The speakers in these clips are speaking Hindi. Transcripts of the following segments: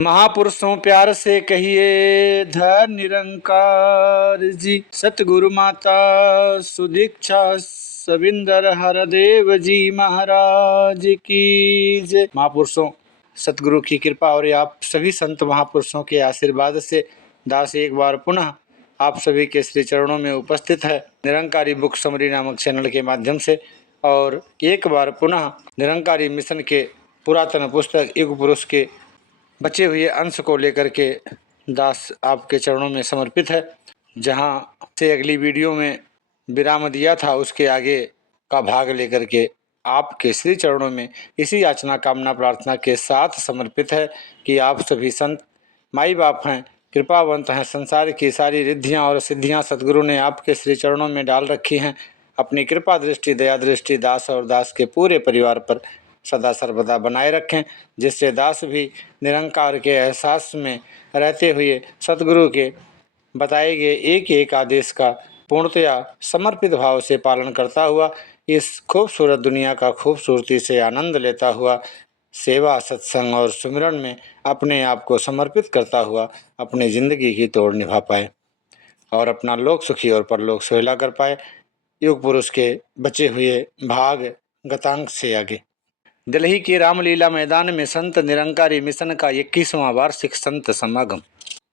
महापुरुषों प्यार से कहिए धर निरंकार जी। सतगुरु माता सुदीक्षा सविंदर हरदेव जी महाराज की जय। महापुरुषों सतगुरु की कृपा और आप सभी संत महापुरुषों के आशीर्वाद से दास एक बार पुनः आप सभी के श्री चरणों में उपस्थित है निरंकारी बुक समरी नामक चैनल के माध्यम से। और एक बार पुनः निरंकारी मिशन के पुरातन पुस्तक युग पुरुष के बचे हुए अंश को लेकर के दास आपके चरणों में समर्पित है। जहां से अगली वीडियो में विराम दिया था उसके आगे का भाग लेकर के आपके श्री चरणों में इसी याचना कामना प्रार्थना के साथ समर्पित है कि आप सभी संत माई बाप हैं, कृपावंत हैं, संसार की सारी रिद्धियाँ और सिद्धियाँ सद्गुरु ने आपके श्री चरणों में डाल रखी हैं। अपनी कृपा दृष्टि दया दृष्टि दास और दास के पूरे परिवार पर सदा सर्वदा बनाए रखें, जिससे दास भी निरंकार के एहसास में रहते हुए सतगुरु के बताए गए एक एक आदेश का पूर्णतया समर्पित भाव से पालन करता हुआ इस खूबसूरत दुनिया का खूबसूरती से आनंद लेता हुआ सेवा सत्संग और सुमिरन में अपने आप को समर्पित करता हुआ अपनी जिंदगी की तोड़ निभा पाए और अपना लोक सुखी और परलोक सुहेला कर पाए। युग पुरुष के बचे हुए भाग गतांक से आगे दिल्ली के रामलीला मैदान में संत निरंकारी मिशन का 21वां वार्षिक संत समागम।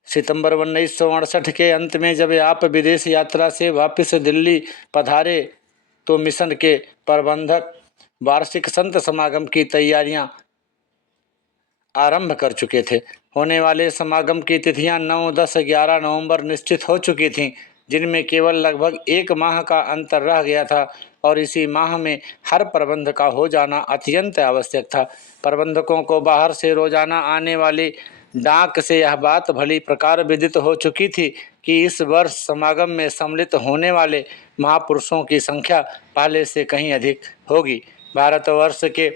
सितंबर 1968 के अंत में जब आप विदेश यात्रा से वापस दिल्ली पधारे तो मिशन के प्रबंधक वार्षिक संत समागम की तैयारियां आरंभ कर चुके थे। होने वाले समागम की तिथियां 9, 10, 11 नवंबर निश्चित हो चुकी थीं, जिनमें केवल लगभग एक माह का अंतर रह गया था और इसी माह में हर प्रबंध का हो जाना अत्यंत आवश्यक था। प्रबंधकों को बाहर से रोजाना आने वाली डाक से यह बात भली प्रकार विदित हो चुकी थी कि इस वर्ष समागम में सम्मिलित होने वाले महापुरुषों की संख्या पहले से कहीं अधिक होगी। भारतवर्ष के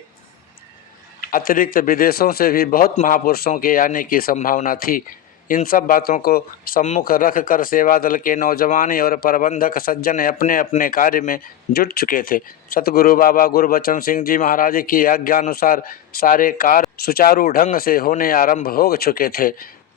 अतिरिक्त विदेशों से भी बहुत महापुरुषों के आने की संभावना थी। इन सब बातों को सम्मुख रख कर सेवा दल के नौजवान और प्रबंधक सज्जन अपने अपने कार्य में जुट चुके थे। सतगुरु बाबा गुरबचन सिंह जी महाराज की आज्ञानुसार सारे कार्य सुचारू ढंग से होने आरंभ हो चुके थे।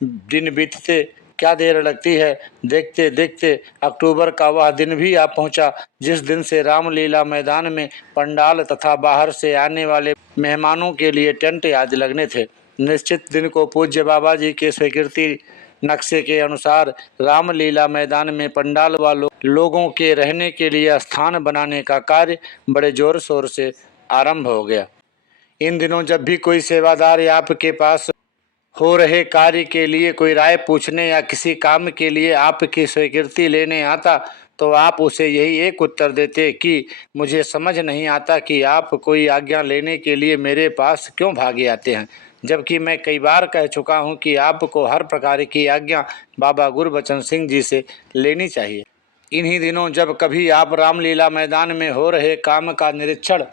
दिन बीतते क्या देर लगती है, देखते देखते अक्टूबर का वह दिन भी आ पहुंचा जिस दिन से रामलीला मैदान में पंडाल तथा बाहर से आने वाले मेहमानों के लिए टेंट आदि लगने थे। निश्चित दिन को पूज्य बाबा जी के स्वीकृति नक्शे के अनुसार रामलीला मैदान में पंडाल वालों लोगों के रहने के लिए स्थान बनाने का कार्य बड़े जोर शोर से आरंभ हो गया। इन दिनों जब भी कोई सेवादार आपके पास हो रहे कार्य के लिए कोई राय पूछने या किसी काम के लिए आपकी स्वीकृति लेने आता तो आप उसे यही एक उत्तर देते कि मुझे समझ नहीं आता कि आप कोई आज्ञा लेने के लिए मेरे पास क्यों भागे आते हैं, जबकि मैं कई बार कह चुका हूं कि आपको हर प्रकार की आज्ञा बाबा गुरबचन सिंह जी से लेनी चाहिए। इन्हीं दिनों जब कभी आप रामलीला मैदान में हो रहे काम का निरीक्षण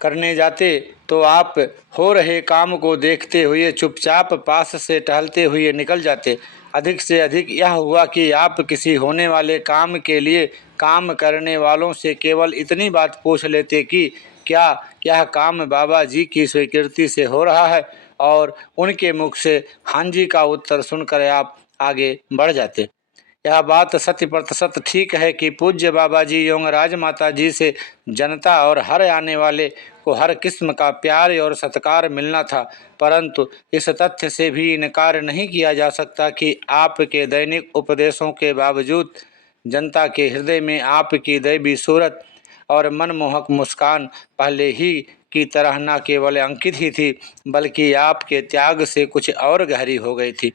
करने जाते तो आप हो रहे काम को देखते हुए चुपचाप पास से टहलते हुए निकल जाते। अधिक से अधिक यह हुआ कि आप किसी होने वाले काम के लिए काम करने वालों से केवल इतनी बात पूछ लेते कि क्या यह काम बाबा जी की स्वीकृति से हो रहा है, और उनके मुख से हाँ जी का उत्तर सुनकर आप आगे बढ़ जाते। यह बात 100% ठीक है कि पूज्य बाबा जी एवं राजमाता जी से जनता और हर आने वाले को हर किस्म का प्यार और सत्कार मिलना था, परंतु इस तथ्य से भी इनकार नहीं किया जा सकता कि आपके दैनिक उपदेशों के बावजूद जनता के हृदय में आपकी दैवी सूरत और मनमोहक मुस्कान पहले ही की तरह न केवल अंकित ही थी बल्कि आपके त्याग से कुछ और गहरी हो गई थी।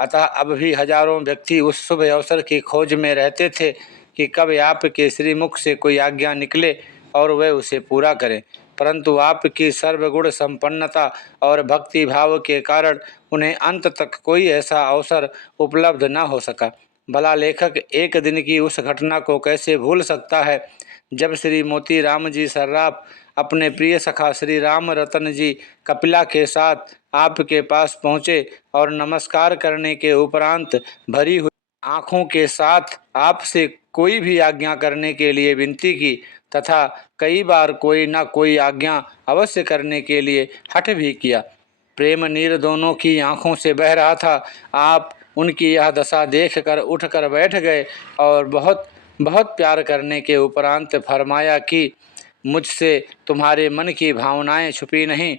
अतः अब भी हजारों व्यक्ति उस शुभ अवसर की खोज में रहते थे कि कब आपके श्रीमुख से कोई आज्ञा निकले और वह उसे पूरा करें, परंतु आपकी सर्वगुण संपन्नता और भक्ति भाव के कारण उन्हें अंत तक कोई ऐसा अवसर उपलब्ध न हो सका। भला लेखक एक दिन की उस घटना को कैसे भूल सकता है जब श्री मोती राम जी सर्राफ अपने प्रिय सखा श्री राम रतन जी कपिला के साथ आपके पास पहुँचे और नमस्कार करने के उपरांत भरी हुई आँखों के साथ आपसे कोई भी आज्ञा करने के लिए विनती की तथा कई बार कोई न कोई आज्ञा अवश्य करने के लिए हठ भी किया। प्रेम नीर दोनों की आंखों से बह रहा था। आप उनकी यह दशा देखकर उठकर बैठ गए और बहुत बहुत प्यार करने के उपरांत फरमाया कि मुझसे तुम्हारे मन की भावनाएं छुपी नहीं।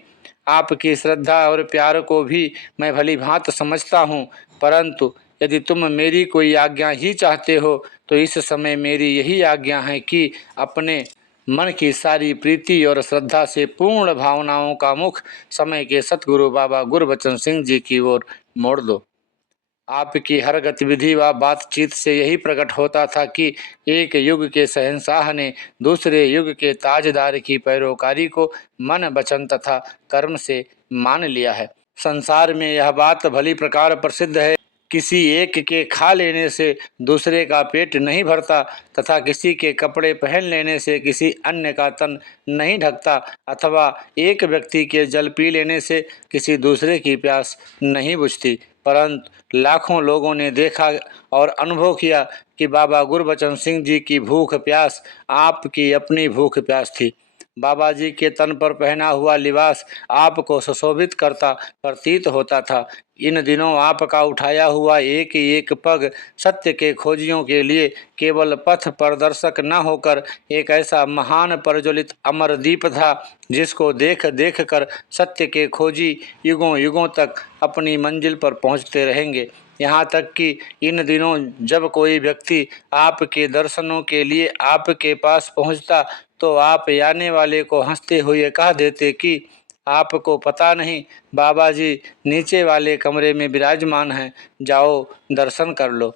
आपकी श्रद्धा और प्यार को भी मैं भली भांति समझता हूँ, परंतु यदि तुम मेरी कोई आज्ञा ही चाहते हो तो इस समय मेरी यही आज्ञा है कि अपने मन की सारी प्रीति और श्रद्धा से पूर्ण भावनाओं का मुख समय के सतगुरु बाबा गुरबचन सिंह जी की ओर मोड़ दो। आपकी हर गतिविधि व बातचीत से यही प्रकट होता था कि एक युग के शहंशाह ने दूसरे युग के ताजदार की पैरोकारी को मन वचन तथा कर्म से मान लिया है। संसार में यह बात भली प्रकार प्रसिद्ध है, किसी एक के खा लेने से दूसरे का पेट नहीं भरता तथा किसी के कपड़े पहन लेने से किसी अन्य का तन नहीं ढकता अथवा एक व्यक्ति के जल पी लेने से किसी दूसरे की प्यास नहीं बुझती। परंतु लाखों लोगों ने देखा और अनुभव किया कि बाबा गुरबचन सिंह जी की भूख प्यास आपकी अपनी भूख प्यास थी। बाबा जी के तन पर पहना हुआ लिबास आपको सुशोभित करता प्रतीत होता था। इन दिनों आपका उठाया हुआ एक एक पग सत्य के खोजियों के लिए केवल पथ प्रदर्शक न होकर एक ऐसा महान प्रज्वलित अमर दीप था जिसको देख देख कर सत्य के खोजी युगों युगों तक अपनी मंजिल पर पहुंचते रहेंगे। यहाँ तक कि इन दिनों जब कोई व्यक्ति आपके दर्शनों के लिए आपके पास पहुँचता तो आप आने वाले को हंसते हुए कह देते कि आपको पता नहीं, बाबा जी नीचे वाले कमरे में विराजमान हैं, जाओ दर्शन कर लो।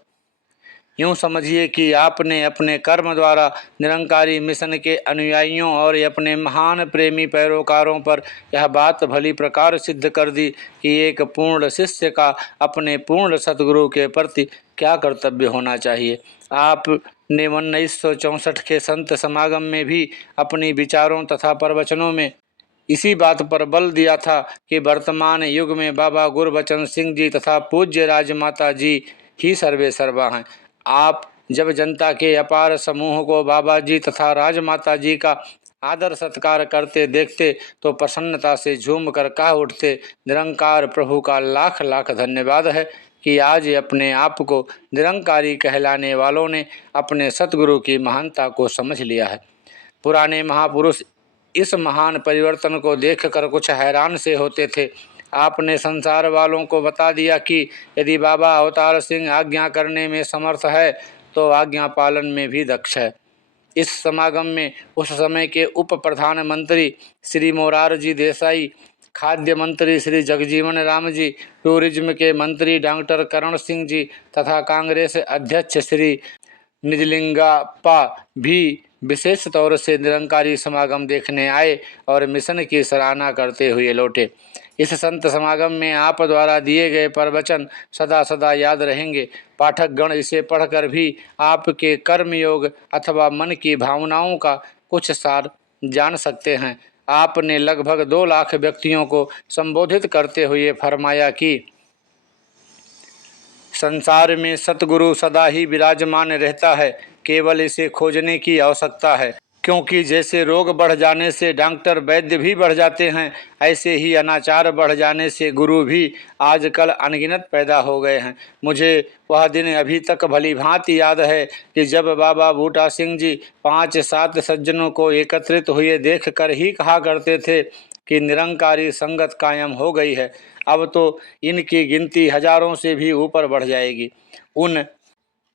यूँ समझिए कि आपने अपने कर्म द्वारा निरंकारी मिशन के अनुयायियों और अपने महान प्रेमी पैरोकारों पर यह बात भली प्रकार सिद्ध कर दी कि एक पूर्ण शिष्य का अपने पूर्ण सतगुरु के प्रति क्या कर्तव्य होना चाहिए। आपने 1964 के संत समागम में भी अपनी विचारों तथा प्रवचनों में इसी बात पर बल दिया था कि वर्तमान युग में बाबा गुरबचन सिंह जी तथा पूज्य राजमाता जी ही सर्वे सर्वा हैं। आप जब जनता के अपार समूह को बाबा जी तथा राजमाता जी का आदर सत्कार करते देखते तो प्रसन्नता से झूम कर कह उठते, निरंकार प्रभु का लाख लाख धन्यवाद है कि आज अपने आप को निरंकारी कहलाने वालों ने अपने सतगुरु की महानता को समझ लिया है। पुराने महापुरुष इस महान परिवर्तन को देखकर कुछ हैरान से होते थे। आपने संसार वालों को बता दिया कि यदि बाबा अवतार सिंह आज्ञा करने में समर्थ है तो आज्ञा पालन में भी दक्ष है। इस समागम में उस समय के उप प्रधानमंत्री श्री मोरारजी देसाई, खाद्य मंत्री श्री जगजीवन राम जी, टूरिज्म के मंत्री डॉक्टर करण सिंह जी तथा कांग्रेस अध्यक्ष श्री निजलिंगप्पा भी विशेष तौर से निरंकारी समागम देखने आए और मिशन की सराहना करते हुए लौटे। इस संत समागम में आप द्वारा दिए गए प्रवचन सदा सदा याद रहेंगे। पाठक गण इसे पढ़कर भी आपके कर्मयोग अथवा मन की भावनाओं का कुछ सार जान सकते हैं। आपने लगभग 2 लाख व्यक्तियों को संबोधित करते हुए फरमाया कि संसार में सतगुरु सदा ही विराजमान रहता है, केवल इसे खोजने की आवश्यकता है। क्योंकि जैसे रोग बढ़ जाने से डॉक्टर वैद्य भी बढ़ जाते हैं, ऐसे ही अनाचार बढ़ जाने से गुरु भी आजकल अनगिनत पैदा हो गए हैं। मुझे वह दिन अभी तक भली भांति याद है कि जब बाबा बूटा सिंह जी 5-7 सज्जनों को एकत्रित हुए देख कर ही कहा करते थे कि निरंकारी संगत कायम हो गई है। अब तो इनकी गिनती हजारों से भी ऊपर बढ़ जाएगी। उन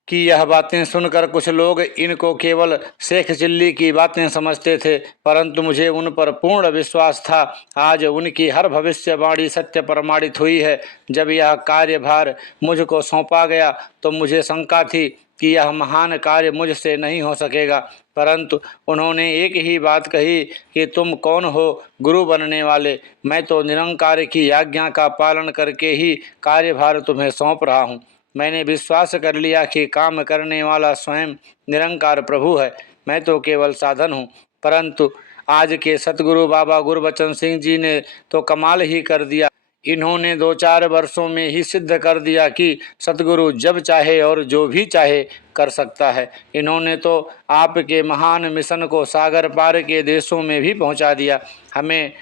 कि यह बातें सुनकर कुछ लोग इनको केवल शेख चिल्ली की बातें समझते थे, परंतु मुझे उन पर पूर्ण विश्वास था। आज उनकी हर भविष्यवाणी सत्य प्रमाणित हुई है। जब यह कार्यभार मुझको सौंपा गया तो मुझे शंका थी कि यह महान कार्य मुझसे नहीं हो सकेगा, परंतु उन्होंने एक ही बात कही कि तुम कौन हो गुरु बनने वाले, मैं तो निरंकार की आज्ञा का पालन करके ही कार्यभार तुम्हें सौंप रहा हूँ। मैंने विश्वास कर लिया कि काम करने वाला स्वयं निरंकार प्रभु है, मैं तो केवल साधन हूँ। परंतु आज के सतगुरु बाबा गुरबचन सिंह जी ने तो कमाल ही कर दिया। इन्होंने 2-4 वर्षों में ही सिद्ध कर दिया कि सतगुरु जब चाहे और जो भी चाहे कर सकता है। इन्होंने तो आपके महान मिशन को सागर पार के देशों में भी पहुंचा दिया। हमें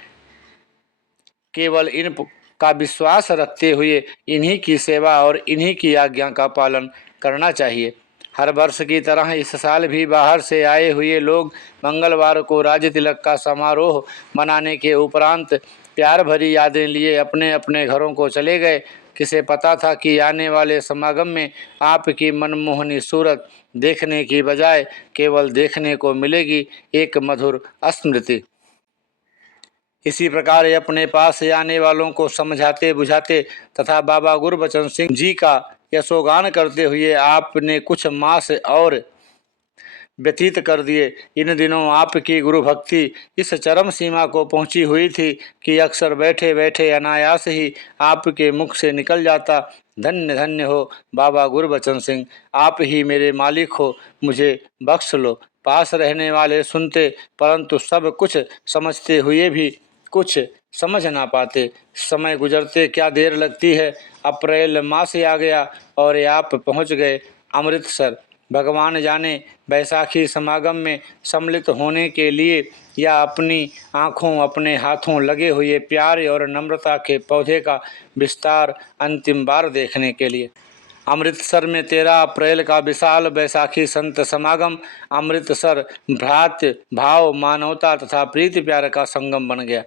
केवल इन का विश्वास रखते हुए इन्हीं की सेवा और इन्हीं की आज्ञा का पालन करना चाहिए। हर वर्ष की तरह इस साल भी बाहर से आए हुए लोग मंगलवार को राज तिलक का समारोह मनाने के उपरांत प्यार भरी यादें लिए अपने अपने घरों को चले गए। किसे पता था कि आने वाले समागम में आपकी मनमोहनी सूरत देखने की बजाय केवल देखने को मिलेगी एक मधुर स्मृति। इसी प्रकार अपने पास आने वालों को समझाते बुझाते तथा बाबा गुरबचन सिंह जी का यशोगान करते हुए आपने कुछ मास और व्यतीत कर दिए। इन दिनों आपकी गुरु भक्ति इस चरम सीमा को पहुंची हुई थी कि अक्सर बैठे बैठे अनायास ही आपके मुख से निकल जाता, धन्य धन्य हो बाबा गुरबचन सिंह, आप ही मेरे मालिक हो, मुझे बख्श लो। पास रहने वाले सुनते परंतु सब कुछ समझते हुए भी कुछ समझ ना पाते। समय गुजरते क्या देर लगती है। अप्रैल मास आ गया और आप पहुंच गए अमृतसर। भगवान जाने बैसाखी समागम में सम्मिलित होने के लिए या अपनी आँखों अपने हाथों लगे हुए प्यार और नम्रता के पौधे का विस्तार अंतिम बार देखने के लिए। अमृतसर में 13 अप्रैल का विशाल बैसाखी संत समागम अमृतसर भ्रातृ भाव, मानवता तथा प्रीति प्यार का संगम बन गया।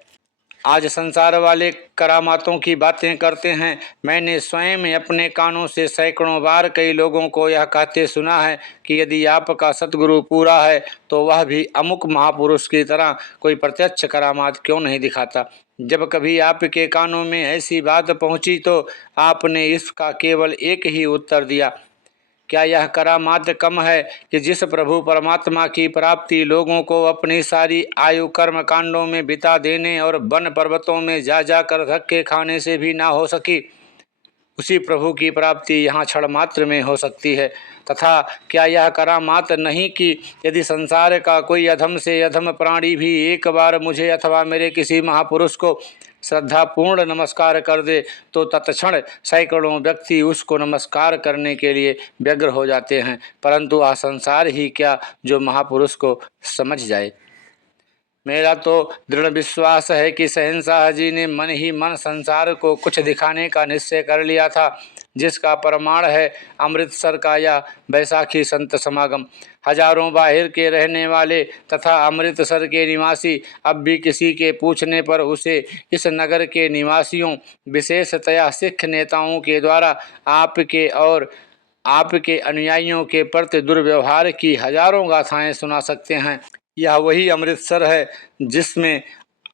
आज संसार वाले करामातों की बातें करते हैं। मैंने स्वयं अपने कानों से सैकड़ों बार कई लोगों को यह कहते सुना है कि यदि आपका सतगुरु पूरा है तो वह भी अमुक महापुरुष की तरह कोई प्रत्यक्ष करामात क्यों नहीं दिखाता। जब कभी आपके कानों में ऐसी बात पहुंची तो आपने इसका केवल एक ही उत्तर दिया, क्या यह करामात कम है कि जिस प्रभु परमात्मा की प्राप्ति लोगों को अपनी सारी आयु कर्म कांडों में बिता देने और वन पर्वतों में जा जाकर धक्के खाने से भी ना हो सकी, उसी प्रभु की प्राप्ति यहाँ क्षण मात्र में हो सकती है। तथा क्या यह करामात नहीं कि यदि संसार का कोई अधम से अधम प्राणी भी एक बार मुझे अथवा मेरे किसी महापुरुष को श्रद्धापूर्ण नमस्कार कर दे तो तत्क्षण सैकड़ों व्यक्ति उसको नमस्कार करने के लिए व्यग्र हो जाते हैं, परंतु वह संसार ही क्या जो महापुरुष को समझ जाए। मेरा तो दृढ़ विश्वास है कि शहंशाह जी ने मन ही मन संसार को कुछ दिखाने का निश्चय कर लिया था, जिसका प्रमाण है अमृतसर का यह बैसाखी संत समागम। हजारों बाहर के रहने वाले तथा अमृतसर के निवासी अब भी किसी के पूछने पर उसे इस नगर के निवासियों विशेषतया सिख नेताओं के द्वारा आपके और आपके अनुयायियों के प्रति दुर्व्यवहार की हजारों गाथाएं सुना सकते हैं। यह वही अमृतसर है जिसमें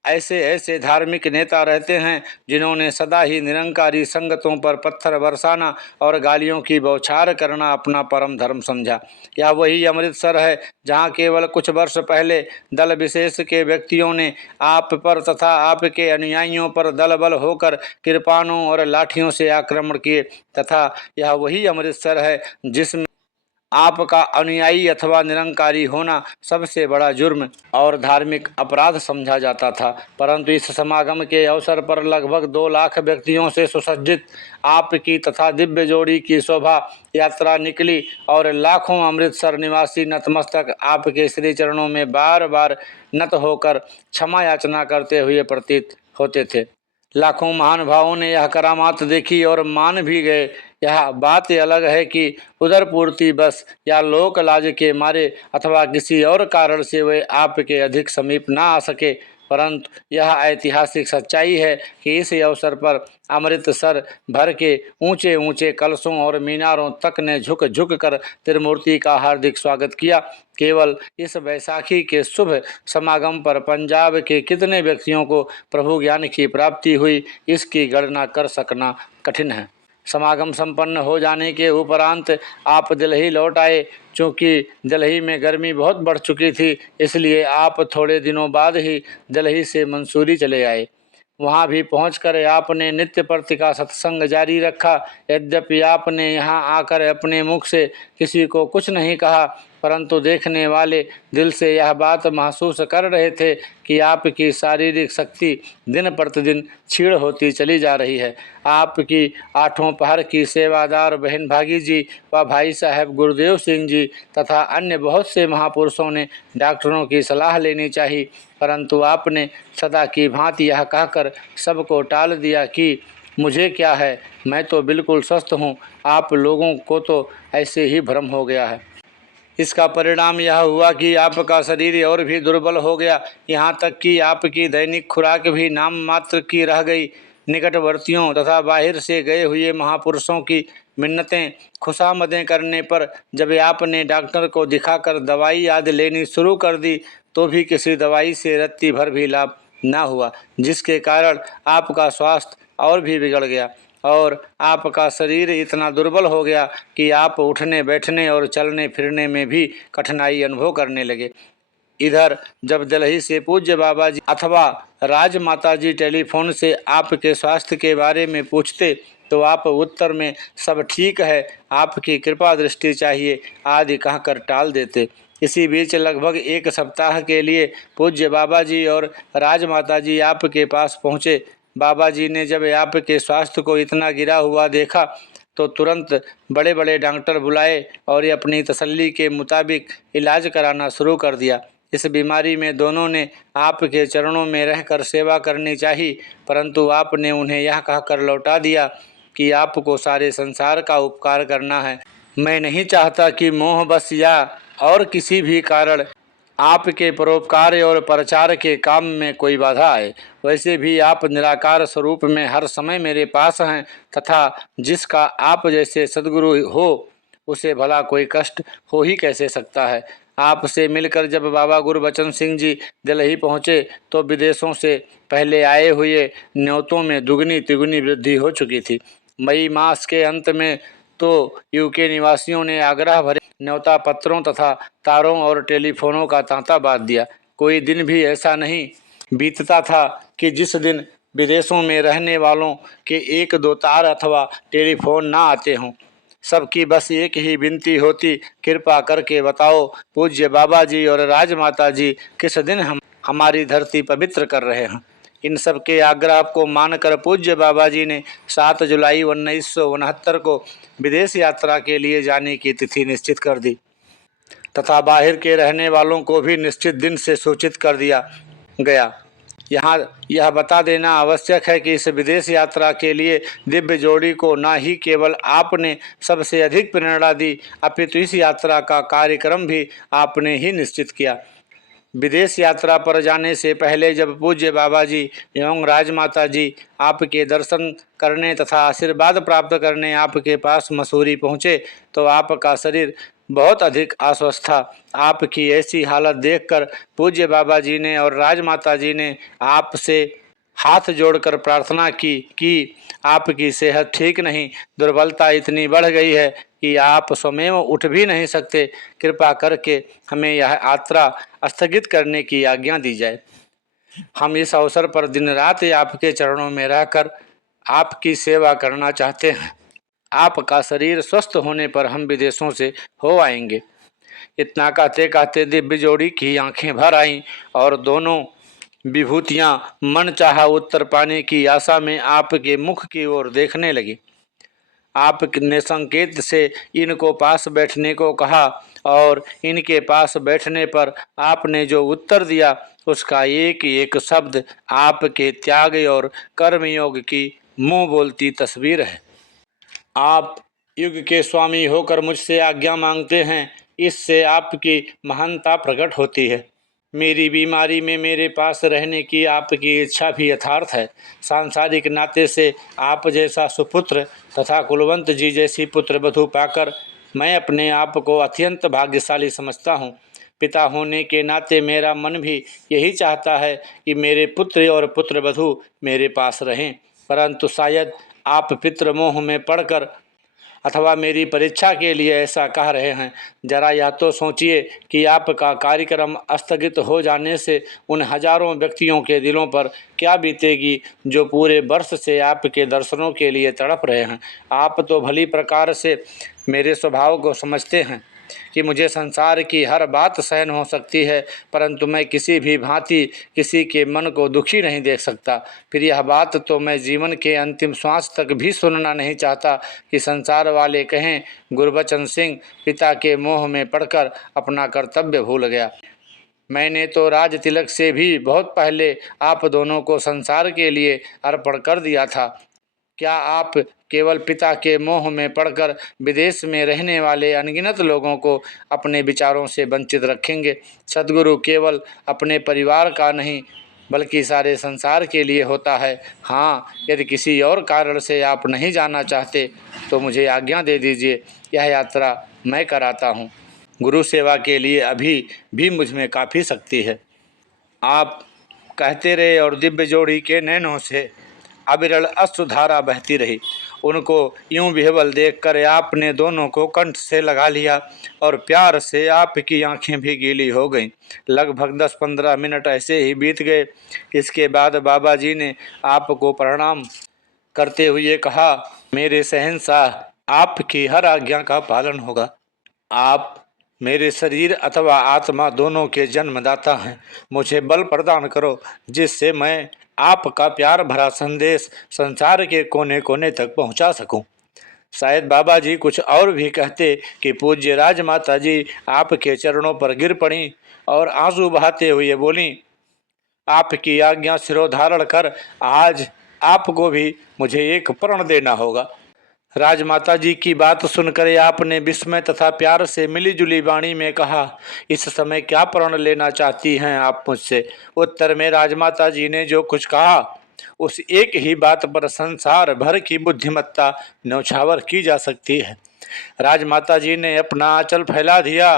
ऐसे ऐसे धार्मिक नेता रहते हैं जिन्होंने सदा ही निरंकारी संगतों पर पत्थर बरसाना और गालियों की बौछार करना अपना परम धर्म समझा। यह वही अमृतसर है जहां केवल कुछ वर्ष पहले दल विशेष के व्यक्तियों ने आप पर तथा आपके अनुयायियों पर दल बल होकर कृपाणों और लाठियों से आक्रमण किए। तथा यह वही अमृतसर है जिसमें आपका अनुयायी अथवा निरंकारी होना सबसे बड़ा जुर्म और धार्मिक अपराध समझा जाता था। परंतु इस समागम के अवसर पर लगभग 2 लाख व्यक्तियों से सुसज्जित आपकी तथा दिव्य जोड़ी की शोभा यात्रा निकली और लाखों अमृतसर निवासी नतमस्तक आपके श्री चरणों में बार बार नत होकर क्षमा याचना करते हुए प्रतीत होते थे। लाखों महानुभावों ने यह करामात देखी और मान भी गए। यह बात अलग है कि उधर पूर्ति बस या लोक लाज के मारे अथवा किसी और कारण से वे आपके अधिक समीप ना आ सके, परंतु यह ऐतिहासिक सच्चाई है कि इस अवसर पर अमृतसर भर के ऊंचे ऊंचे कलशों और मीनारों तक ने झुक झुक कर त्रिमूर्ति का हार्दिक स्वागत किया। केवल इस बैसाखी के शुभ समागम पर पंजाब के कितने व्यक्तियों को प्रभु ज्ञान की प्राप्ति हुई, इसकी गणना कर सकना कठिन है। समागम संपन्न हो जाने के उपरांत आप दिल्ली लौट आए। चूँकि दिल्ली में गर्मी बहुत बढ़ चुकी थी, इसलिए आप थोड़े दिनों बाद ही दिल्ली से मंसूरी चले आए। वहाँ भी पहुंचकर आपने नित्य प्रति का सत्संग जारी रखा। यद्यपि आपने यहाँ आकर अपने मुख से किसी को कुछ नहीं कहा, परंतु देखने वाले दिल से यह बात महसूस कर रहे थे कि आपकी शारीरिक शक्ति दिन प्रतिदिन क्षीण होती चली जा रही है। आपकी आठों पहर की सेवादार बहन भागी जी व भाई साहब गुरुदेव सिंह जी तथा अन्य बहुत से महापुरुषों ने डॉक्टरों की सलाह लेनी चाहिए, परंतु आपने सदा की भांति यह कहकर सबको टाल दिया कि मुझे क्या है, मैं तो बिल्कुल स्वस्थ हूँ। आप लोगों को तो ऐसे ही भ्रम हो गया है। इसका परिणाम यह हुआ कि आपका शरीर और भी दुर्बल हो गया, यहाँ तक कि आपकी दैनिक खुराक भी नाम मात्र की रह गई। निकटवर्तियों तथा बाहर से गए हुए महापुरुषों की मिन्नतें खुशामदें करने पर जब आपने डॉक्टर को दिखाकर दवाई आदि लेनी शुरू कर दी तो भी किसी दवाई से रत्ती भर भी लाभ न हुआ, जिसके कारण आपका स्वास्थ्य और भी बिगड़ गया और आपका शरीर इतना दुर्बल हो गया कि आप उठने बैठने और चलने फिरने में भी कठिनाई अनुभव करने लगे। इधर जब दिल्ली से पूज्य बाबा जी अथवा राजमाता जी टेलीफोन से आपके स्वास्थ्य के बारे में पूछते तो आप उत्तर में सब ठीक है, आपकी कृपा दृष्टि चाहिए आदि कहकर टाल देते। इसी बीच लगभग एक सप्ताह के लिए पूज्य बाबा जी और राजमाता जी आपके पास पहुँचे। बाबा जी ने जब आपके स्वास्थ्य को इतना गिरा हुआ देखा तो तुरंत बड़े बड़े डॉक्टर बुलाए और ये अपनी तसल्ली के मुताबिक इलाज कराना शुरू कर दिया। इस बीमारी में दोनों ने आपके चरणों में रहकर सेवा करनी चाहिए, परंतु आपने उन्हें यह कहकर लौटा दिया कि आपको सारे संसार का उपकार करना है। मैं नहीं चाहता कि मोहबस या और किसी भी कारण आपके परोपकार और प्रचार के काम में कोई बाधा आए। वैसे भी आप निराकार स्वरूप में हर समय मेरे पास हैं तथा जिसका आप जैसे सद्गुरु हो उसे भला कोई कष्ट हो ही कैसे सकता है। आपसे मिलकर जब बाबा गुरबचन सिंह जी दिल्ली पहुँचे तो विदेशों से पहले आए हुए न्योतों में दुगनी तिगुनी वृद्धि हो चुकी थी। मई मास के अंत में तो यूके निवासियों ने आग्रह भरे न्योता पत्रों तथा तारों और टेलीफोनों का तांता बांध दिया। कोई दिन भी ऐसा नहीं बीतता था कि जिस दिन विदेशों में रहने वालों के एक दो तार अथवा टेलीफोन ना आते हों। सबकी बस एक ही विनती होती, कृपा करके बताओ पूज्य बाबा जी और राजमाता जी किस दिन हमारी धरती पवित्र कर रहे हैं। इन सब के आग्रह को मानकर पूज्य बाबा जी ने 7 जुलाई 1969 को विदेश यात्रा के लिए जाने की तिथि निश्चित कर दी तथा बाहर के रहने वालों को भी निश्चित दिन से सूचित कर दिया गया। यहाँ यह बता देना आवश्यक है कि इस विदेश यात्रा के लिए दिव्य जोड़ी को न ही केवल आपने सबसे अधिक प्रेरणा दी, अपितु इस यात्रा का कार्यक्रम भी आपने ही निश्चित किया। विदेश यात्रा पर जाने से पहले जब पूज्य बाबा जी एवं राजमाता जी आपके दर्शन करने तथा आशीर्वाद प्राप्त करने आपके पास मसूरी पहुँचे तो आपका शरीर बहुत अधिक अस्वस्थ था। आपकी ऐसी हालत देखकर पूज्य बाबा जी ने और राजमाता जी ने आपसे हाथ जोड़कर प्रार्थना की कि आपकी सेहत ठीक नहीं, दुर्बलता इतनी बढ़ गई है कि आप स्वयं उठ भी नहीं सकते। कृपा करके हमें यह यात्रा स्थगित करने की आज्ञा दी जाए। हम इस अवसर पर दिन रात आपके चरणों में रहकर आपकी सेवा करना चाहते हैं। आपका शरीर स्वस्थ होने पर हम विदेशों से हो आएंगे। इतना कहते कहते दिव्य जोड़ी की आंखें भर आईं और दोनों विभूतियां मन चाहा उत्तर पाने की आशा में आपके मुख की ओर देखने लगी। आपने संकेत से इनको पास बैठने को कहा और इनके पास बैठने पर आपने जो उत्तर दिया उसका एक एक शब्द आपके त्याग और कर्मयोग की मुंह बोलती तस्वीर है। आप युग के स्वामी होकर मुझसे आज्ञा मांगते हैं, इससे आपकी महानता प्रकट होती है। मेरी बीमारी में मेरे पास रहने की आपकी इच्छा भी यथार्थ है। सांसारिक नाते से आप जैसा सुपुत्र तथा कुलवंत जी जैसी पुत्र वधू पाकर मैं अपने आप को अत्यंत भाग्यशाली समझता हूँ। पिता होने के नाते मेरा मन भी यही चाहता है कि मेरे पुत्र और पुत्र वधू मेरे पास रहें, परंतु शायद आप पितृ मोह में पड़कर अथवा मेरी परीक्षा के लिए ऐसा कह रहे हैं। जरा यह तो सोचिए कि आपका कार्यक्रम स्थगित हो जाने से उन हजारों व्यक्तियों के दिलों पर क्या बीतेगी जो पूरे वर्ष से आपके दर्शनों के लिए तड़प रहे हैं। आप तो भली प्रकार से मेरे स्वभाव को समझते हैं। कि मुझे संसार की हर बात सहन हो सकती है, परंतु मैं किसी भी भांति किसी के मन को दुखी नहीं देख सकता। फिर यह बात तो मैं जीवन के अंतिम श्वास तक भी सुनना नहीं चाहता कि संसार वाले कहें गुरबचन सिंह पिता के मोह में पड़कर अपना कर्तव्य भूल गया। मैंने तो राज तिलक से भी बहुत पहले आप दोनों को संसार के लिए अर्पण कर दिया था। क्या आप केवल पिता के मोह में पड़कर विदेश में रहने वाले अनगिनत लोगों को अपने विचारों से वंचित रखेंगे? सद्गुरु केवल अपने परिवार का नहीं बल्कि सारे संसार के लिए होता है। हाँ, यदि किसी और कारण से आप नहीं जाना चाहते तो मुझे आज्ञा दे दीजिए, यह यात्रा मैं कराता हूँ। गुरु सेवा के लिए अभी भी मुझ में काफ़ी शक्ति है। आप कहते रहे और दिव्य जोड़ी के नैनों से अविरल अश्रुधारा बहती रही। उनको यूं विह्वल देखकर आपने दोनों को कंठ से लगा लिया और प्यार से आपकी आंखें भी गीली हो गईं। लगभग 10-15 मिनट ऐसे ही बीत गए। इसके बाद बाबा जी ने आपको प्रणाम करते हुए कहा, मेरे शहंशाह, आपकी हर आज्ञा का पालन होगा। आप मेरे शरीर अथवा आत्मा दोनों के जन्मदाता हैं। मुझे बल प्रदान करो जिससे मैं आपका प्यार भरा संदेश संसार के कोने कोने तक पहुंचा सकूं। शायद बाबा जी कुछ और भी कहते कि पूज्य राजमाता जी आपके चरणों पर गिर पड़ी और आंसू बहाते हुए बोली, आपकी आज्ञा सिरोधारण कर आज आपको भी मुझे एक प्रण देना होगा। राजमाता जी की बात सुनकर आपने विस्मय तथा प्यार से मिली जुली वाणी में कहा, इस समय क्या प्रण लेना चाहती हैं आप मुझसे? उत्तर में राजमाता जी ने जो कुछ कहा उस एक ही बात पर संसार भर की बुद्धिमत्ता न्यौछावर की जा सकती है। राजमाता जी ने अपना आंचल फैला दिया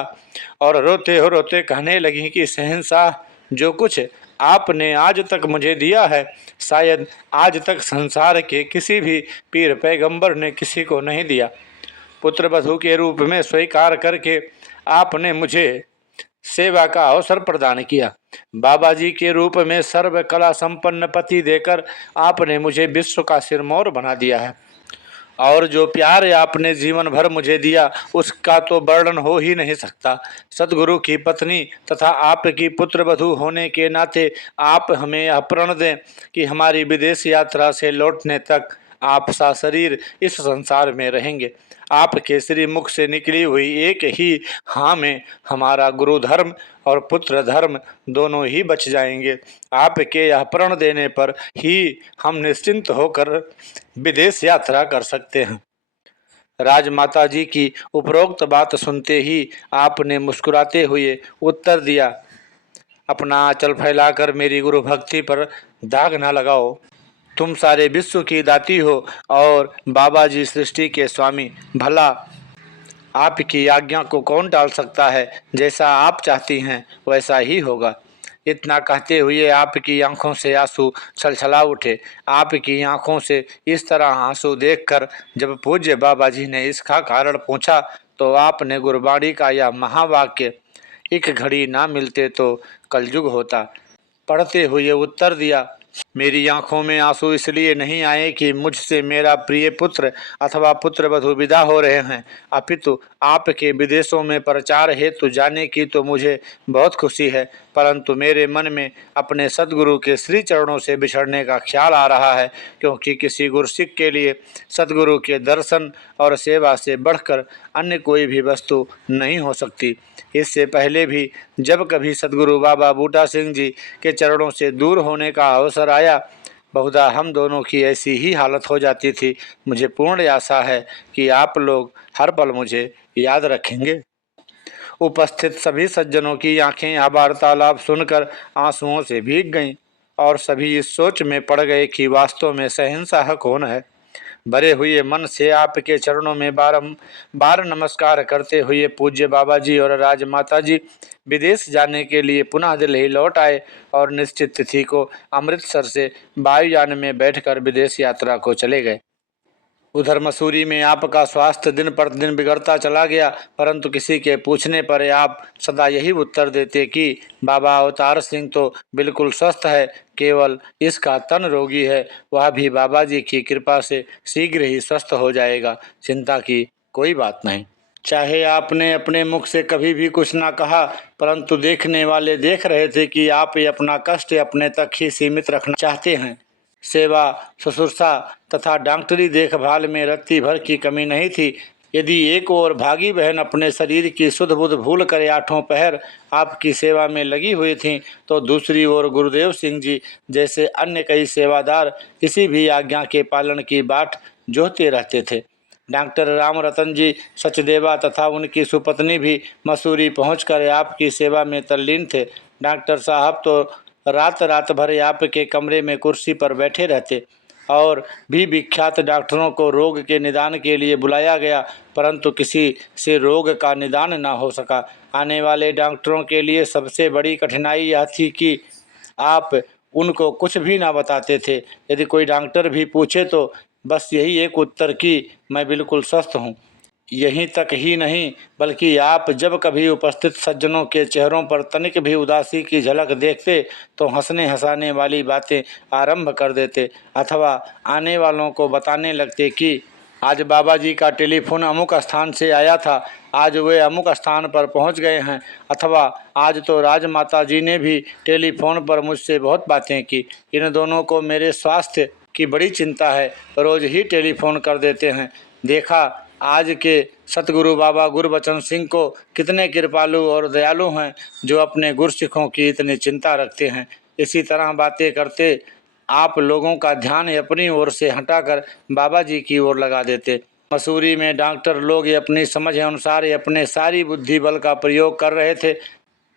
और रोते कहने लगी कि शहंशाह, जो कुछ आपने आज तक मुझे दिया है शायद आज तक संसार के किसी भी पीर पैगंबर ने किसी को नहीं दिया। पुत्र वधू के रूप में स्वीकार करके आपने मुझे सेवा का अवसर प्रदान किया। बाबा जी के रूप में सर्व कला संपन्न पति देकर आपने मुझे विश्व का सिरमौर बना दिया है। और जो प्यार आपने जीवन भर मुझे दिया उसका तो वर्णन हो ही नहीं सकता। सतगुरु की पत्नी तथा आपकी पुत्र वधू होने के नाते आप हमें यह प्रण दें कि हमारी विदेश यात्रा से लौटने तक आप सशरीर इस संसार में रहेंगे। आपके श्री मुख से निकली हुई एक ही हाँ में हमारा गुरु धर्म और पुत्र धर्म दोनों ही बच जाएंगे। आपके यह प्रण देने पर ही हम निश्चिंत होकर विदेश यात्रा कर सकते हैं। राजमाता जी की उपरोक्त बात सुनते ही आपने मुस्कुराते हुए उत्तर दिया, अपना आंचल फैलाकर मेरी गुरु भक्ति पर दाग न लगाओ। तुम सारे विश्व की दाती हो और बाबा जी सृष्टि के स्वामी। भला आपकी आज्ञा को कौन टाल सकता है? जैसा आप चाहती हैं वैसा ही होगा। इतना कहते हुए आपकी आंखों से आंसू छलछला उठे। आपकी आंखों से इस तरह आंसू देखकर जब पूज्य बाबा जी ने इसका कारण पूछा तो आपने गुरबाणी का यह महावाक्य, एक घड़ी ना मिलते तो कलयुग होता, पढ़ते हुए उत्तर दिया, मेरी आंखों में आंसू इसलिए नहीं आए कि मुझसे मेरा प्रिय पुत्र अथवा पुत्र वधू विदा हो रहे हैं, अपितु आपके विदेशों में प्रचार हेतु जाने की तो मुझे बहुत खुशी है, परंतु मेरे मन में अपने सद्गुरु के श्री चरणों से बिछड़ने का ख्याल आ रहा है, क्योंकि किसी गुरसिक के लिए सद्गुरु के दर्शन और सेवा से बढ़कर अन्य कोई भी वस्तु नहीं हो सकती। इससे पहले भी जब कभी सद्गुरु बाबा बूटा सिंह जी के चरणों से दूर होने का अवसर आया, बहुधा हम दोनों की ऐसी ही हालत हो जाती थी। मुझे पूर्ण आशा है कि आप लोग हर पल मुझे याद रखेंगे। उपस्थित सभी सज्जनों की आंखें यह वार्तालाप सुनकर आंसुओं से भीग गईं और सभी इस सोच में पड़ गए कि वास्तव में शहंशाह कौन है। भरे हुए मन से आपके चरणों में बारंबार नमस्कार करते हुए पूज्य बाबा जी और राजमाता जी विदेश जाने के लिए पुनः दिल्ली लौट आए और निश्चित तिथि को अमृतसर से वायुयान में बैठकर विदेश यात्रा को चले गए। उधर मसूरी में आपका स्वास्थ्य दिन पर दिन बिगड़ता चला गया, परंतु किसी के पूछने पर आप सदा यही उत्तर देते कि बाबा अवतार सिंह तो बिल्कुल स्वस्थ है, केवल इसका तन रोगी है, वह भी बाबा जी की कृपा से शीघ्र ही स्वस्थ हो जाएगा, चिंता की कोई बात नहीं। चाहे आपने अपने मुख से कभी भी कुछ ना कहा, परंतु देखने वाले देख रहे थे कि आप ये अपना कष्ट अपने तक ही सीमित रखना चाहते हैं। सेवा, शुश्रूषा तथा डॉक्टरी देखभाल में रत्ती भर की कमी नहीं थी। यदि एक ओर भागी बहन अपने शरीर की सुध बुध भूल कर आठों पहर आपकी सेवा में लगी हुई थीं, तो दूसरी ओर गुरुदेव सिंह जी जैसे अन्य कई सेवादार किसी भी आज्ञा के पालन की बाट जोहते रहते थे। डॉक्टर राम रतन जी सचदेवा तथा उनकी सुपत्नी भी मसूरी पहुंचकर आपकी सेवा में तल्लीन थे। डॉक्टर साहब तो रात रात भर आपके कमरे में कुर्सी पर बैठे रहते और भी विख्यात डॉक्टरों को रोग के निदान के लिए बुलाया गया, परंतु किसी से रोग का निदान न हो सका। आने वाले डॉक्टरों के लिए सबसे बड़ी कठिनाई यह थी कि आप उनको कुछ भी ना बताते थे। यदि कोई डॉक्टर भी पूछे तो बस यही एक उत्तर कि मैं बिल्कुल स्वस्थ हूँ। यहीं तक ही नहीं, बल्कि आप जब कभी उपस्थित सज्जनों के चेहरों पर तनिक भी उदासी की झलक देखते तो हंसने हंसाने वाली बातें आरंभ कर देते अथवा आने वालों को बताने लगते कि आज बाबा जी का टेलीफोन अमुक स्थान से आया था, आज वे अमुक स्थान पर पहुंच गए हैं, अथवा आज तो राजमाता जी ने भी टेलीफोन पर मुझसे बहुत बातें की। इन दोनों को मेरे स्वास्थ्य की बड़ी चिंता है, रोज़ ही टेलीफोन कर देते हैं। देखा आज के सतगुरु बाबा गुरबचन सिंह को कितने कृपालु और दयालु हैं, जो अपने गुरसिखों की इतनी चिंता रखते हैं। इसी तरह बातें करते आप लोगों का ध्यान अपनी ओर से हटाकर बाबा जी की ओर लगा देते। मसूरी में डॉक्टर लोग अपनी समझ अनुसार अपने सारी बुद्धि बल का प्रयोग कर रहे थे,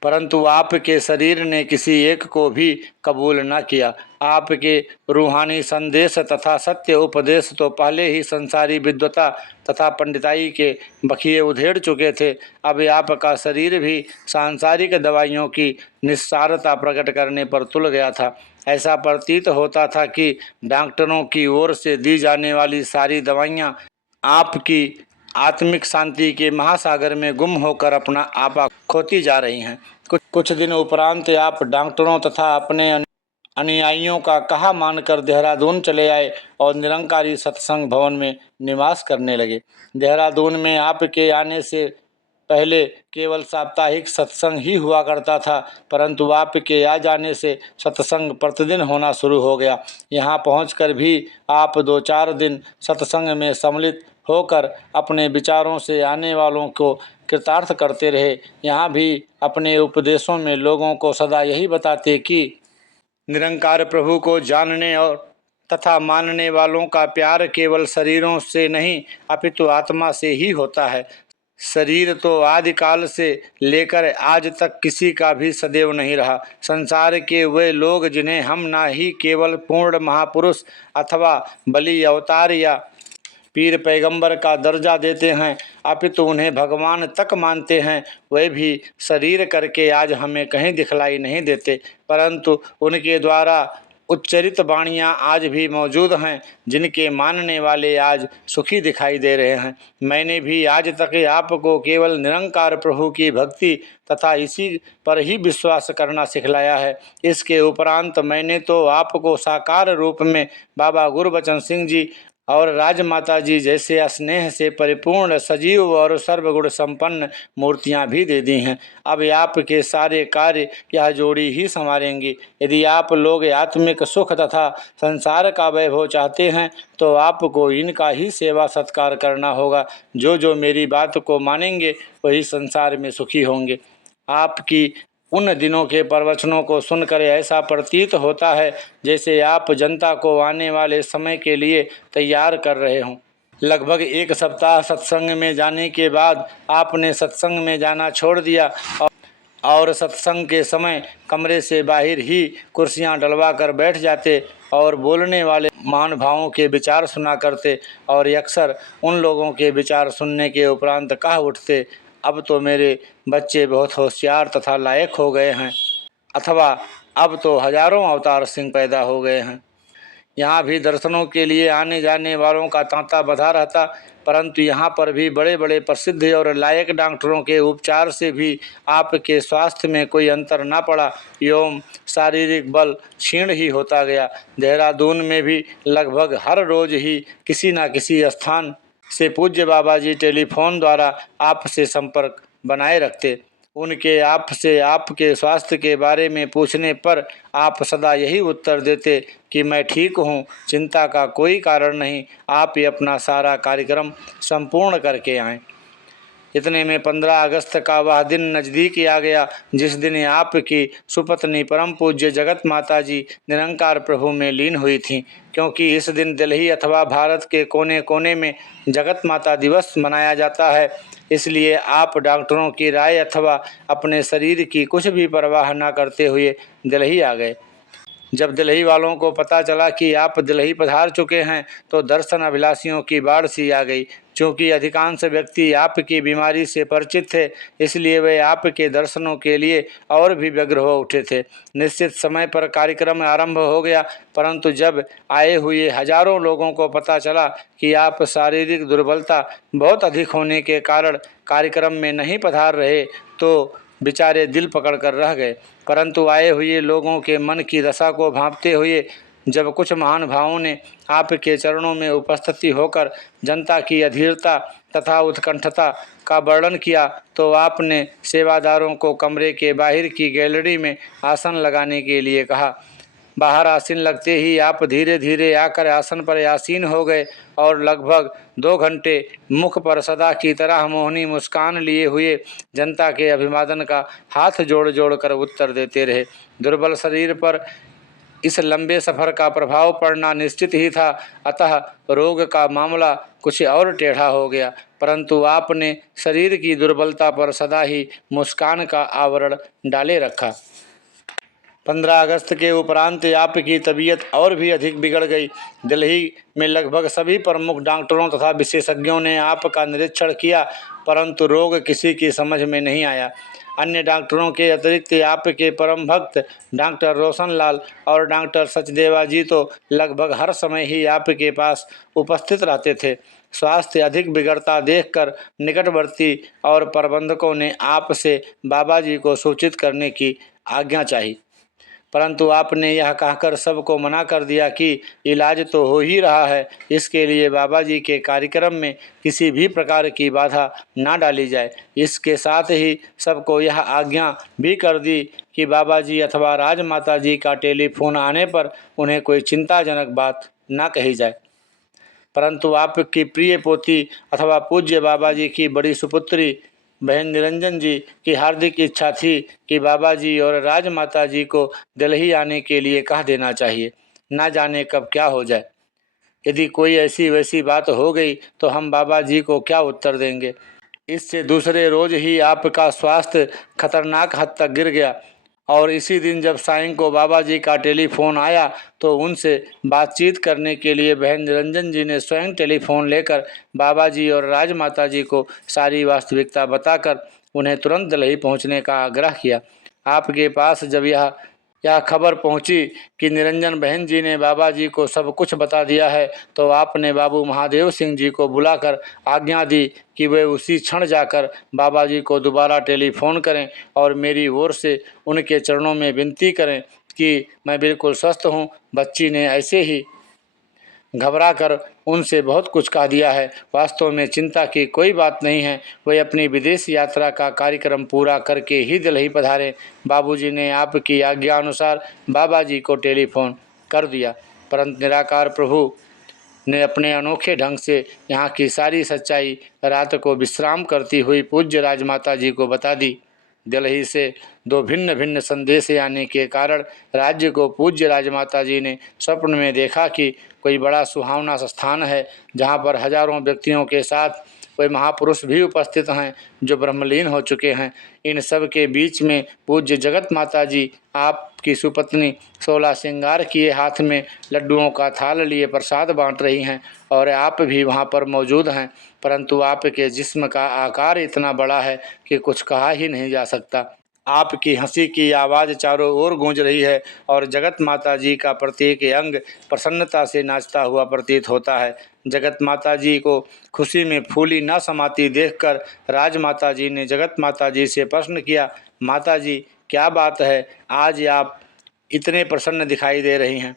परंतु आपके शरीर ने किसी एक को भी कबूल न किया। आपके रूहानी संदेश तथा सत्य उपदेश तो पहले ही संसारी विद्वता तथा पंडिताई के बखिए उधेड़ चुके थे। अब आपका शरीर भी सांसारिक दवाइयों की निस्सारता प्रकट करने पर तुल गया था। ऐसा प्रतीत होता था कि डॉक्टरों की ओर से दी जाने वाली सारी दवाइयाँ आपकी आत्मिक शांति के महासागर में गुम होकर अपना आपा खोती जा रही हैं। कुछ दिन उपरांत आप डॉक्टरों तथा अपने अनुयायियों का कहा मानकर देहरादून चले आए और निरंकारी सत्संग भवन में निवास करने लगे। देहरादून में आपके आने से पहले केवल साप्ताहिक सत्संग ही हुआ करता था, परंतु आपके आ जाने से सत्संग प्रतिदिन होना शुरू हो गया। यहाँ पहुंचकर भी आप 2-4 दिन सत्संग में सम्मिलित होकर अपने विचारों से आने वालों को कृतार्थ करते रहे। यहाँ भी अपने उपदेशों में लोगों को सदा यही बताते कि निरंकार प्रभु को जानने और तथा मानने वालों का प्यार केवल शरीरों से नहीं अपितु आत्मा से ही होता है। शरीर तो आदिकाल से लेकर आज तक किसी का भी सदैव नहीं रहा। संसार के वे लोग जिन्हें हम ना ही केवल पूर्ण महापुरुष अथवा बलि अवतार या पीर पैगंबर का दर्जा देते हैं अपितु उन्हें भगवान तक मानते हैं, वे भी शरीर करके आज हमें कहीं दिखलाई नहीं देते, परंतु उनके द्वारा उच्चरित वाणियाँ आज भी मौजूद हैं, जिनके मानने वाले आज सुखी दिखाई दे रहे हैं। मैंने भी आज तक आपको केवल निरंकार प्रभु की भक्ति तथा इसी पर ही विश्वास करना सिखलाया है। इसके उपरांत मैंने तो आपको साकार रूप में बाबा गुरबचन सिंह जी और राजमाता जी जैसे स्नेह से परिपूर्ण सजीव और सर्वगुण संपन्न मूर्तियां भी दे दी हैं। अब आपके सारे कार्य यह जोड़ी ही संवारेंगी। यदि आप लोग आत्मिक सुख तथा संसार का वैभव चाहते हैं तो आपको इनका ही सेवा सत्कार करना होगा। जो मेरी बात को मानेंगे वही संसार में सुखी होंगे। आपकी उन दिनों के प्रवचनों को सुनकर ऐसा प्रतीत होता है जैसे आप जनता को आने वाले समय के लिए तैयार कर रहे हों। लगभग 1 सप्ताह सत्संग में जाने के बाद आपने सत्संग में जाना छोड़ दिया और सत्संग के समय कमरे से बाहर ही कुर्सियां डलवा कर बैठ जाते और बोलने वाले महानुभावों के विचार सुना करते और अक्सर उन लोगों के विचार सुनने के उपरांत कह उठते, अब तो मेरे बच्चे बहुत होशियार तथा लायक हो गए हैं, अथवा अब तो हजारों अवतार सिंह पैदा हो गए हैं। यहाँ भी दर्शनों के लिए आने जाने वालों का तांता बधा रहता, परंतु यहाँ पर भी बड़े बड़े प्रसिद्ध और लायक डॉक्टरों के उपचार से भी आपके स्वास्थ्य में कोई अंतर न पड़ा एवं शारीरिक बल क्षीण ही होता गया। देहरादून में भी लगभग हर रोज ही किसी न किसी स्थान से पूज्य बाबा जी टेलीफोन द्वारा आपसे संपर्क बनाए रखते। उनके आपसे आपके स्वास्थ्य के बारे में पूछने पर आप सदा यही उत्तर देते कि मैं ठीक हूँ, चिंता का कोई कारण नहीं, आप ही अपना सारा कार्यक्रम संपूर्ण करके आएँ। इतने में 15 अगस्त का वह दिन नज़दीक आ गया जिस दिन आपकी सुपत्नी परम पूज्य जगत माता जी निरंकार प्रभु में लीन हुई थीं। क्योंकि इस दिन दिल्ली अथवा भारत के कोने कोने में जगत माता दिवस मनाया जाता है, इसलिए आप डॉक्टरों की राय अथवा अपने शरीर की कुछ भी परवाह न करते हुए दिल्ली आ गए। जब दिल्ली वालों को पता चला कि आप दिल्ली पधार चुके हैं तो दर्शन अभिलाषियों की बाढ़ सी आ गई। चूँकि अधिकांश व्यक्ति आपकी बीमारी से परिचित थे, इसलिए वे आपके दर्शनों के लिए और भी व्यग्र हो उठे थे। निश्चित समय पर कार्यक्रम आरंभ हो गया, परंतु जब आए हुए हजारों लोगों को पता चला कि आप शारीरिक दुर्बलता बहुत अधिक होने के कारण कार्यक्रम में नहीं पधार रहे तो बेचारे दिल पकड़ कर रह गए। परंतु आए हुए लोगों के मन की दशा को भांपते हुए जब कुछ महानुभावों ने आपके चरणों में उपस्थिति होकर जनता की अधीरता तथा उत्कंठता का वर्णन किया तो आपने सेवादारों को कमरे के बाहर की गैलरी में आसन लगाने के लिए कहा। बाहर आसीन लगते ही आप धीरे धीरे आकर आसन पर आसीन हो गए और लगभग 2 घंटे मुख पर सदा की तरह मोहनी मुस्कान लिए हुए जनता के अभिवादन का हाथ जोड़ जोड़ कर उत्तर देते रहे। दुर्बल शरीर पर इस लंबे सफ़र का प्रभाव पड़ना निश्चित ही था, अतः रोग का मामला कुछ और टेढ़ा हो गया, परंतु आपने शरीर की दुर्बलता पर सदा ही मुस्कान का आवरण डाले रखा। 15 अगस्त के उपरांत आपकी तबीयत और भी अधिक बिगड़ गई। दिल्ली में लगभग सभी प्रमुख डॉक्टरों तथा विशेषज्ञों ने आपका निरीक्षण किया, परंतु रोग किसी की समझ में नहीं आया। अन्य डॉक्टरों के अतिरिक्त आपके परम भक्त डॉक्टर रोशनलाल और डॉक्टर सचदेवा जी तो लगभग हर समय ही आपके पास उपस्थित रहते थे। स्वास्थ्य अधिक बिगड़ता देखकर निकटवर्ती और प्रबंधकों ने आपसे बाबा जी को सूचित करने की आज्ञा चाही, परंतु आपने यह कहकर सबको मना कर दिया कि इलाज तो हो ही रहा है, इसके लिए बाबा जी के कार्यक्रम में किसी भी प्रकार की बाधा ना डाली जाए। इसके साथ ही सबको यह आज्ञा भी कर दी कि बाबा जी अथवा राजमाता जी का टेलीफोन आने पर उन्हें कोई चिंताजनक बात ना कही जाए। परंतु आपकी प्रिय पोती अथवा पूज्य बाबा जी की बड़ी सुपुत्री बहन निरंजन जी की हार्दिक इच्छा थी कि बाबा जी और राजमाता जी को दिल्ली आने के लिए कह देना चाहिए। ना जाने कब क्या हो जाए। यदि कोई ऐसी वैसी बात हो गई तो हम बाबा जी को क्या उत्तर देंगे। इससे दूसरे रोज ही आपका स्वास्थ्य खतरनाक हद तक गिर गया और इसी दिन जब साईं को बाबा जी का टेलीफोन आया तो उनसे बातचीत करने के लिए बहन निरंजन जी ने स्वयं टेलीफोन लेकर बाबा जी और राजमाता जी को सारी वास्तविकता बताकर उन्हें तुरंत दिल्ली पहुंचने का आग्रह किया। आपके पास जब यह खबर पहुंची कि निरंजन बहन जी ने बाबा जी को सब कुछ बता दिया है तो आपने बाबू महादेव सिंह जी को बुलाकर आज्ञा दी कि वे उसी क्षण जाकर बाबा जी को दोबारा टेलीफोन करें और मेरी ओर से उनके चरणों में विनती करें कि मैं बिल्कुल स्वस्थ हूँ। बच्ची ने ऐसे ही घबरा कर उनसे बहुत कुछ कह दिया है। वास्तव में चिंता की कोई बात नहीं है, वे अपनी विदेश यात्रा का कार्यक्रम पूरा करके ही दिल्ली पधारे। बाबूजी ने आपकी आज्ञा अनुसार बाबा जी को टेलीफोन कर दिया, परंतु निराकार प्रभु ने अपने अनोखे ढंग से यहाँ की सारी सच्चाई रात को विश्राम करती हुई पूज्य राजमाता जी को बता दी। दिल्ली से 2 भिन्न भिन्न संदेश आने के कारण राज्य को पूज्य राजमाता जी ने स्वप्न में देखा कि कोई बड़ा सुहावना स्थान है जहाँ पर हजारों व्यक्तियों के साथ कोई महापुरुष भी उपस्थित हैं जो ब्रह्मलीन हो चुके हैं। इन सब के बीच में पूज्य जगत माता जी आपकी सुपत्नी 16 श्रृंगार किए हाथ में लड्डुओं का थाल लिए प्रसाद बांट रही हैं और आप भी वहाँ पर मौजूद हैं, परंतु आपके जिस्म का आकार इतना बड़ा है कि कुछ कहा ही नहीं जा सकता। आपकी हंसी की आवाज़ चारों ओर गूंज रही है और जगत माता जी का प्रत्येक अंग प्रसन्नता से नाचता हुआ प्रतीत होता है। जगत माता जी को खुशी में फूली न समाती देखकर राजमाता जी ने जगत माता जी से प्रश्न किया, माता जी क्या बात है, आज आप इतने प्रसन्न दिखाई दे रही हैं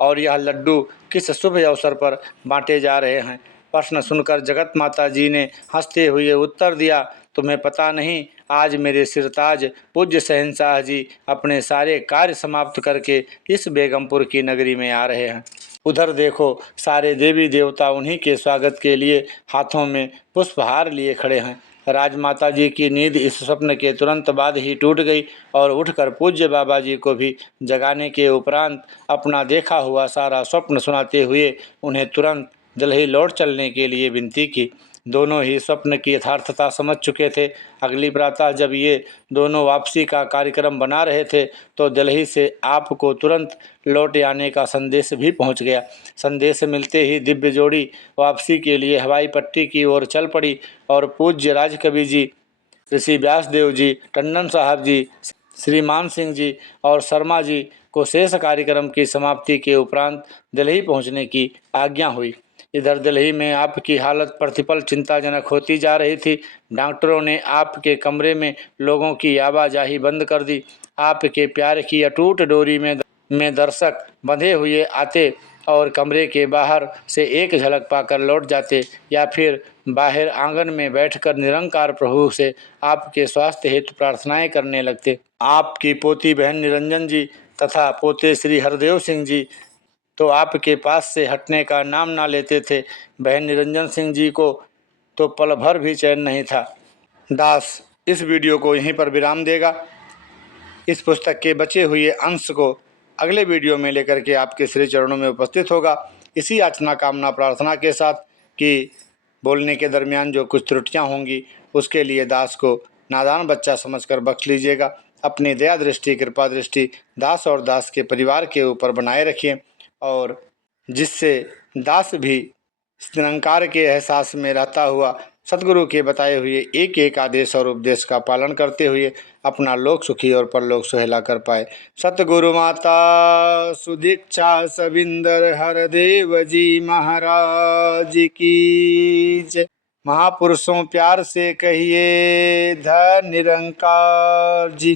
और यह लड्डू किस शुभ अवसर पर बांटे जा रहे हैं। प्रश्न सुनकर जगत माता जी ने हंसते हुए उत्तर दिया, तुम्हें पता नहीं, आज मेरे सिरताज पूज्य शहंशाह जी अपने सारे कार्य समाप्त करके इस बेगमपुर की नगरी में आ रहे हैं। उधर देखो, सारे देवी देवता उन्हीं के स्वागत के लिए हाथों में पुष्पहार लिए खड़े हैं। राजमाता जी की नींद इस स्वप्न के तुरंत बाद ही टूट गई और उठकर पूज्य बाबा जी को भी जगाने के उपरांत अपना देखा हुआ सारा स्वप्न सुनाते हुए उन्हें तुरंत दिल्ली लौट चलने के लिए विनती की। दोनों ही स्वप्न की यथार्थता समझ चुके थे। अगली प्रातः जब ये दोनों वापसी का कार्यक्रम बना रहे थे तो दिल्ली से आपको तुरंत लौट आने का संदेश भी पहुंच गया। संदेश मिलते ही दिव्य जोड़ी वापसी के लिए हवाई पट्टी की ओर चल पड़ी और पूज्य राजकवि जी, ऋषि व्यासदेव जी, टंडन साहब जी, श्रीमान सिंह जी और शर्मा जी को शेष कार्यक्रम की समाप्ति के उपरांत दिल्ली पहुंचने की आज्ञा हुई। इधर दिल्ली में आपकी हालत प्रतिपल चिंताजनक होती जा रही थी। डॉक्टरों ने आपके कमरे में लोगों की आवाजाही बंद कर दी। आपके प्यार की अटूट डोरी में दर्शक बंधे हुए आते और कमरे के बाहर से एक झलक पाकर लौट जाते या फिर बाहर आंगन में बैठकर निरंकार प्रभु से आपके स्वास्थ्य हेतु प्रार्थनाएं करने लगते। आपकी पोती बहन निरंजन जी तथा पोते श्री हरदेव सिंह जी तो आपके पास से हटने का नाम ना लेते थे। बहन निरंजन सिंह जी को तो पल भर भी चैन नहीं था। दास इस वीडियो को यहीं पर विराम देगा। इस पुस्तक के बचे हुए अंश को अगले वीडियो में लेकर के आपके श्री चरणों में उपस्थित होगा। इसी याचना कामना प्रार्थना के साथ कि बोलने के दरमियान जो कुछ त्रुटियां होंगी उसके लिए दास को नादान बच्चा समझकर बख्श लीजिएगा। अपनी दया दृष्टि कृपा दृष्टि दास और दास के परिवार के ऊपर बनाए रखिए और जिससे दास भी निरंकार के एहसास में रहता हुआ सतगुरु के बताए हुए एक एक आदेश और उपदेश का पालन करते हुए अपना लोक सुखी और परलोक सुहेला कर पाए। सतगुरु माता सुदीक्षा सविंदर हरदेव जी महाराज की जय। महापुरुषों प्यार से कहिए धन निरंकार जी।